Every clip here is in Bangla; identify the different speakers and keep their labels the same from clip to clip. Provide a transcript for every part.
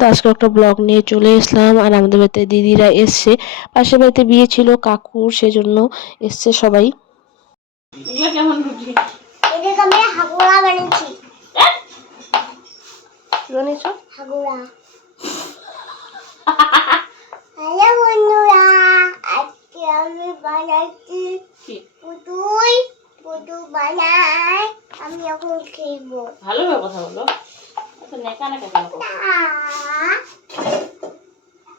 Speaker 1: তো আজকে একটা ব্লগ নিয়ে চলে এসলাম। আর আমাদের বাড়িতে দিদিরা এসছে। পাশের বাড়িতে বিয়ে ছিল কাকুর সেজন্য এসছে সবাই।
Speaker 2: আমি হাগুড়া বানিয়েছি।
Speaker 1: কি বানিয়েছো
Speaker 2: হাগুড়া। হ্যালো বন্ধুরা আজকে আমি বানাচ্ছি পুতুল। পুতুল বানাই আমি এখন খেলব।
Speaker 3: ভালোভাবে কথা বলো।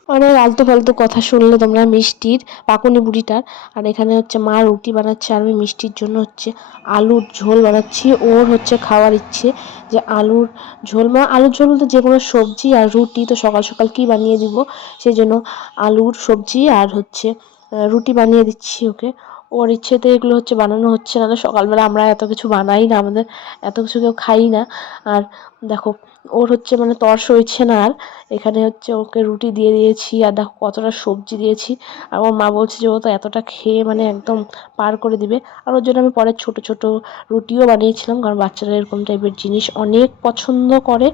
Speaker 1: অনেক আলতু ফালতু কথা শুনলে তোমরা মিষ্টির পাকুনি বুড়িটার। আর এখানে হচ্ছে মা রুটি বানাচ্ছে, আর আমি মিষ্টির জন্য হচ্ছে আলুর ঝোল বানাচ্ছি। ওর হচ্ছে খাওয়ার ইচ্ছে যে আলুর ঝোল। মা, আলুর ঝোল বলতে যে কোনো সবজি আর রুটি তো সকাল সকাল কি বানিয়ে দিব? সেই জন্য আলুর সবজি আর হচ্ছে রুটি বানিয়ে দিচ্ছি ওকে। ওর ইচ্ছেতে এগুলো হচ্ছে বানানো হচ্ছে না সকালবেলা আমরা এত কিছু বানাই না, আমাদের এত কিছু কেউ খাই না। আর দেখো, ওর হচ্ছে মানে তর্স হয়েছে না আর, এখানে হচ্ছে ওকে রুটি দিয়ে দিয়েছি, আর দেখো কতটা সবজি দিয়েছি। আর ওর মা বলছে যে ও তো এতটা খেয়ে মানে একদম পার করে দিবে। আর ওর জন্য আমি পরে ছোট ছোট রুটিও বানিয়েছিলাম, কারণ বাচ্চারা এরকম টাইপের জিনিস অনেক পছন্দ করে।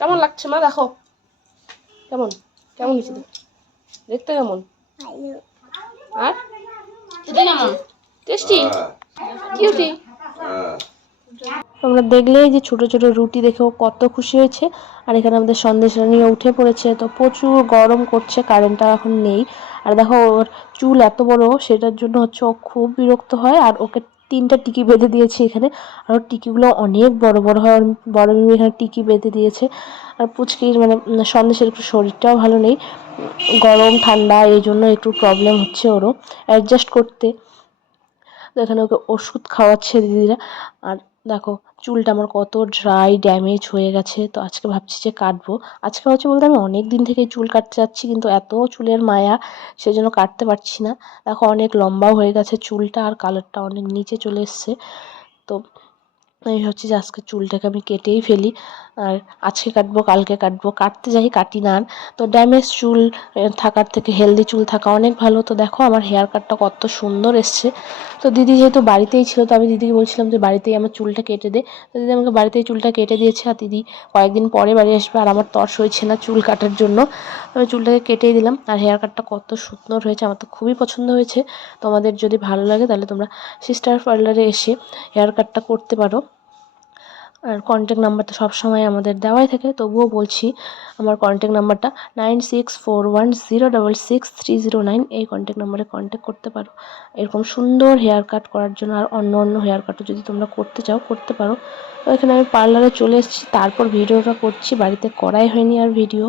Speaker 1: কেমন লাগছে মা? দেখো। কেমন? কেমন দেখতে কেমন? আর?
Speaker 3: এটা কেমন
Speaker 1: টেস্টি? কিউটি তোমরা দেখলে যে ছোট ছোট রুটি দেখেও কত খুশি হয়েছে। আর এখানে আমাদের সন্দেশ নিয়ে উঠে পড়েছে। তো প্রচুর গরম করছে কারেন্টটা এখন নেই। আর দেখো ওর চুল এত বড় সেটার জন্য হচ্ছে ও খুব বিরক্ত হয়। আর ওকে তিনটা টিকি বেঁধে দিয়েছি এখানে। আর টিকিগুলো অনেক বড় বড় হয়। বড় মিমি এখানে টিকি বেঁধে দিয়েছে। আর পুচকির মানে সন্দেশের একটু শরীরটাও ভালো নেই। গরম, ঠান্ডা, এই জন্য একটু প্রবলেম হচ্ছে ওরও। অ্যাডজাস্ট করতে। তো এখানে ওকে ওষুধ খাওয়াচ্ছে দিদিরা। আর দেখো, চুলটা আমার কত ড্রাই ড্যামেজ হয়ে গেছে, তো আজকে ভাবছি যে কাটবো। আজকে হচ্ছে বলতে আমি অনেক দিন থেকে চুল কাটতে যাচ্ছি, কিন্তু এত চুলের মায়া সেজন্য কাটতে পারছি না। দেখো, অনেক লম্বাও হয়ে গেছে চুলটা, আর কালারটা অনেক নিচে চলে এসছে। তো আমি ভাবছি যে আজকে চুলটাকে আমি কেটেই ফেলি। আর আজকে কাটবো, কালকে কাটবো। কাটতে যাই, কাটি না। তো ড্যামেজ চুল থাকার থেকে হেলদি চুল থাকা অনেক ভালো। তো দেখো আমার হেয়ার কাটটা কত সুন্দর এসছে। তো দিদি যেহেতু বাড়িতেই ছিল, তো আমি দিদিকে বলছিলাম যে বাড়িতেই আমার চুলটা কেটে দে। তো দিদি আমাকে বাড়িতেই চুলটা কেটে দিয়েছে। আর দিদি কয়েকদিন পরে বাড়ি আসবে আর আমার তর্স হয়েছে না চুল কাটার জন্য। আমি চুলটাকে কেটেই দিলাম। আর হেয়ার কাটটা কত সুন্দর হয়েছে। আমার তো খুবই পছন্দ হয়েছে। তোমাদের যদি ভালো লাগে তাহলে তোমরা সিস্টার পার্লারে এসে হেয়ার কাটটা করতে পারো। আর কন্ট্যাক্ট নাম্বার তো সবসময় আমাদের দেওয়াই থাকে, তবুও বলছি আমার কন্ট্যাক্ট নাম্বারটা nine six four one zero double six three zero nine এই কন্ট্যাক্ট নাম্বারে কন্ট্যাক্ট করতে পারো। এরকম সুন্দর হেয়ার কাট করার জন্য আর অন্য অন্য হেয়ার কাটও যদি তোমরা করতে চাও, করতে পারো। তো এখানে আমি পার্লারে চলে এসেছি, তারপর ভিডিওটা করছি, বাড়িতে করাই হয়নি আর ভিডিও